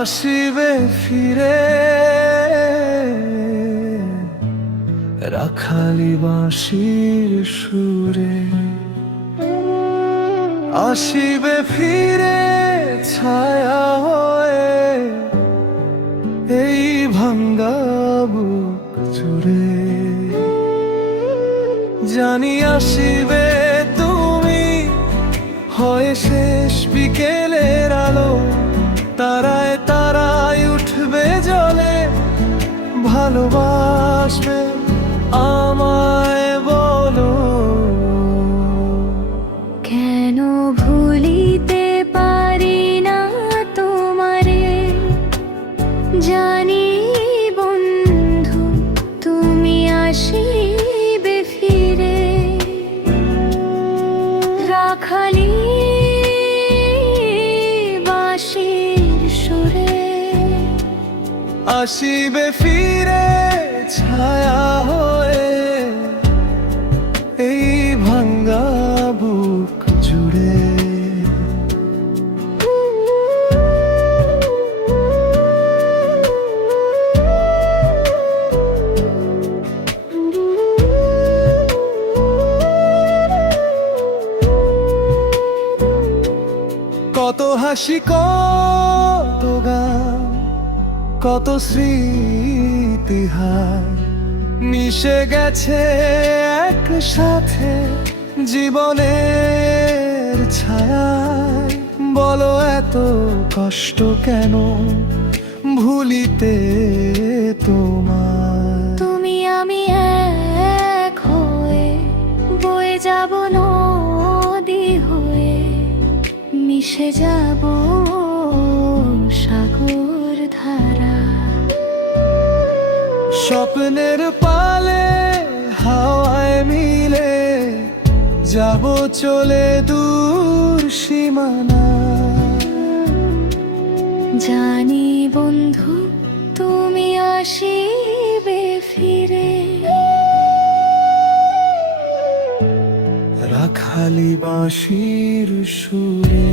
আসিবে ফিরে রাখালি বাঁশির সুরে, আসিবে ফিরে ছায়া হয়ে এই ভাঙ্গা বুক জুড়ে। জানি আসিবে তুমি হয়ে শেষ বিকেলের আলো, তারায় তারায় উঠবে জলে, ভালোবাসবে আমায় বলো। কেন ভুলিতে পারি না তোমারে, জানি বন্ধু তুমি আসিবে ফিরে। রাখালি বাঁশির সুরে, আসিবে ফিরে ছায়া হয়ে এই ভাঙ্গা বুক জুড়ে। কত হাসি কত গান কত স্মৃতি হায় মিশে গেছে একসাথে জীবনের ছায়ায়। বলো এত কষ্ট কেন ভুলিতে তোমার। তুমি আমি এক হয়ে বয়ে যাব নদী হয়ে, মিশে যাব সাগর ধারা। স্বপ্নের পালে হাওয়ায় মিলে যাব চলে দূর সীমানা। জানি বন্ধু তুমি আসিবে ফিরে। রাখালি বাঁশির সুরে।